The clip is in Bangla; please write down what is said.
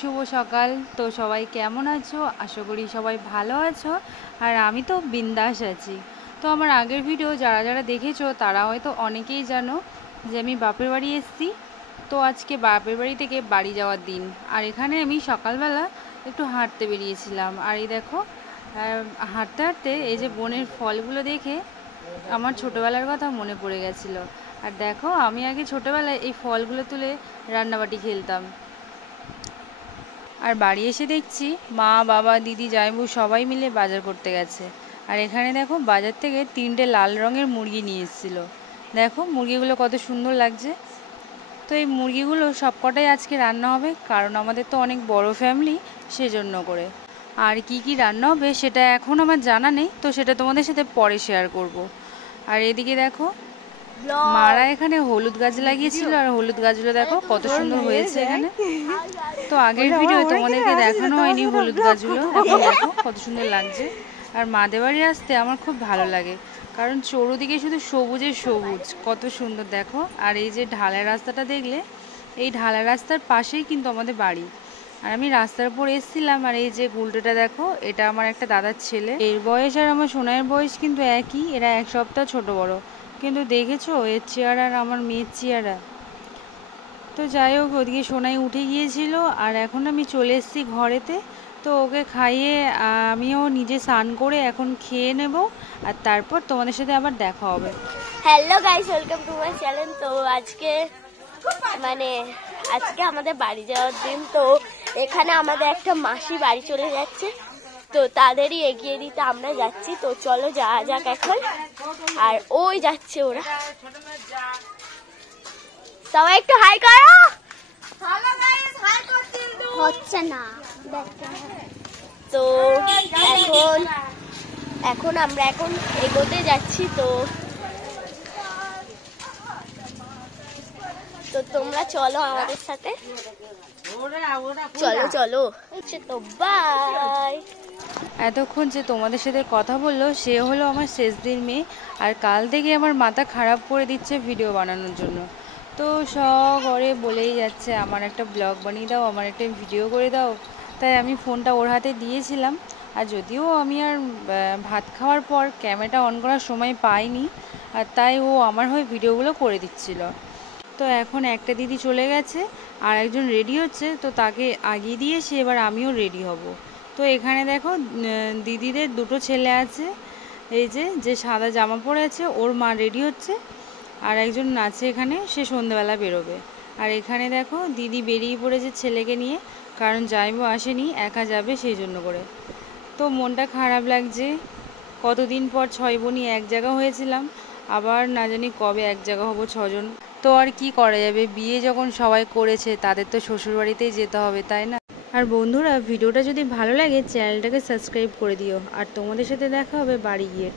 শুভ সকাল। তো সবাই কেমন আছো? আশা করি সবাই ভালো আছো। আর আমি তো বিন্দাস আছি। তো আমার আগের ভিডিও যারা যারা দেখেছো তারা হয়তো অনেকেই জানো যে আমি বাপের বাড়ি এসেছি। তো আজকে বাপের বাড়ি থেকে বাড়ি যাওয়ার দিন। আর এখানে আমি সকালবেলা একটু হাঁটতে বেরিয়েছিলাম। আর এই দেখো হাঁটতে হাঁটতে এই যে বনের ফলগুলো দেখে আমার ছোটোবেলার কথা মনে পড়ে গেছিলো। আর দেখো আমি আগে ছোটোবেলায় এই ফলগুলো তুলে রান্নাবাটি খেলতাম। আর বাড়ি এসে দেখছি মা, বাবা, দিদি, জামাইবু সবাই মিলে বাজার করতে গেছে। আর এখানে দেখো বাজার থেকে 3টে লাল রঙের মুরগি নিয়ে এসেছিলো। দেখো মুরগিগুলো কত সুন্দর লাগছে। তো এই মুরগিগুলো সবকটাই আজকে রান্না হবে, কারণ আমাদের তো অনেক বড় ফ্যামিলি, সেজন্য করে। আর কি কি রান্না হবে সেটা এখন আমার জানা নেই, তো সেটা তোমাদের সাথে পরে শেয়ার করব। আর এদিকে দেখো মারা এখানে হলুদ গাছ লাগিয়েছিল, আর হলুদ গাছগুলো দেখো কত সুন্দর হয়েছে এখানে। তো আগের ভিডিও তোমাদেরকে দেখানো হয়নি হলুদ গাছগুলো, এখন দেখো কত সুন্দর লাগছে। আর মাদের বাড়ি আসতে আমার খুব ভালো লাগে, কারণ চৌদিকে শুধু সবুজের সবুজ, কত সুন্দর দেখো। আর এই যে ঢালাই রাস্তাটা দেখলে, এই ঢালাই রাস্তার পাশেই কিন্তু আমাদের বাড়ি। আর আমি রাস্তার উপর এসেছিলাম, আর এই যে গুলটেটা দেখো, এটা আমার একটা দাদার ছেলে। এর বয়স আর আমার সোনাইয়ের বয়স কিন্তু একই, এরা 1 সপ্তাহ ছোট বড়। কিন্তু দেখেছো এর চেহারা আর আমার মেয়ের চেহারা। তো যাই হোক, ওদিকে সোনাই উঠে গিয়েছিল, আর এখন আমি চলে এসেছি ঘরেতে। তো ওকে খাইয়ে আমিও নিজে স্নান করে এখন খেয়ে নেব, আর তারপর তোমাদের সাথে আবার দেখা হবে। Hello guys, welcome to my channel. তো আজকে আমাদের বাড়ি যাওয়ার দিন। তো এখানে আমাদের একটা মাসি বাড়ি চলে যাচ্ছে, তো তাদেরই এগিয়ে দিতে আমরা যাচ্ছি। তো চলো যাওয়া যাক এখন। আর ওই যাচ্ছে ওরা, সবাই একটু হাই করো। হচ্ছে না। তো এখন আমরা এগোতে যাচ্ছি। তো তোমরা চলো আমাদের সাথে, চলো। তো বাই। এতক্ষণ যে তোমাদের সাথে কথা বললো সে হলো আমার শেষ দিন মেয়ে। আর কাল থেকে আমার মাথা খারাপ করে দিচ্ছে ভিডিও বানানোর জন্য। তো ঘরে বলেই যাচ্ছে আমার একটা ব্লগ বানিয়ে দাও, আমার একটা ভিডিও করে দাও। তাই আমি ফোনটা ওর হাতে দিয়েছিলাম। আর যদিও আমি আর ভাত খাওয়ার পর ক্যামেরাটা অন করার সময় পাইনি, আর তাই ও আমার হয়ে ভিডিওগুলো করে দিচ্ছিল। তো এখন একটা দিদি চলে গেছে, আর একজন রেডি হচ্ছে, তো তাকে আগিয়ে দিয়েছি, এবার আমিও রেডি হব। তো এখানে দেখো দিদিদের 2টো ছেলে আছে। এই যে সাদা জামা পরে আছে ওর মা রেডি হচ্ছে, আর একজন আছে এখানে, সে সন্ধ্যেবেলা বেরোবে। আর এখানে দেখো দিদি বেরিয়ে পড়েছে ছেলেকে নিয়ে, কারণ জামাইবু আসেনি, একা যাবে সেই জন্য করে। তো মনটা খারাপ লাগছে, কতদিন পর 6 বোনই এক জায়গা হয়েছিলাম, আবার না জানি কবে এক জায়গা হব 6 জন। তো আর কি করা যাবে, বিয়ে যখন সবাই করেছে তাদের তো শ্বশুরবাড়িতেই যেতে হবে, তাই না? আর বন্ধুরা, ভিডিওটা যদি ভালো লাগে চ্যানেলটাকে সাবস্ক্রাইব করে দিও। আর তোমাদের সাথে দেখা হবে বাড়ি গিয়ে।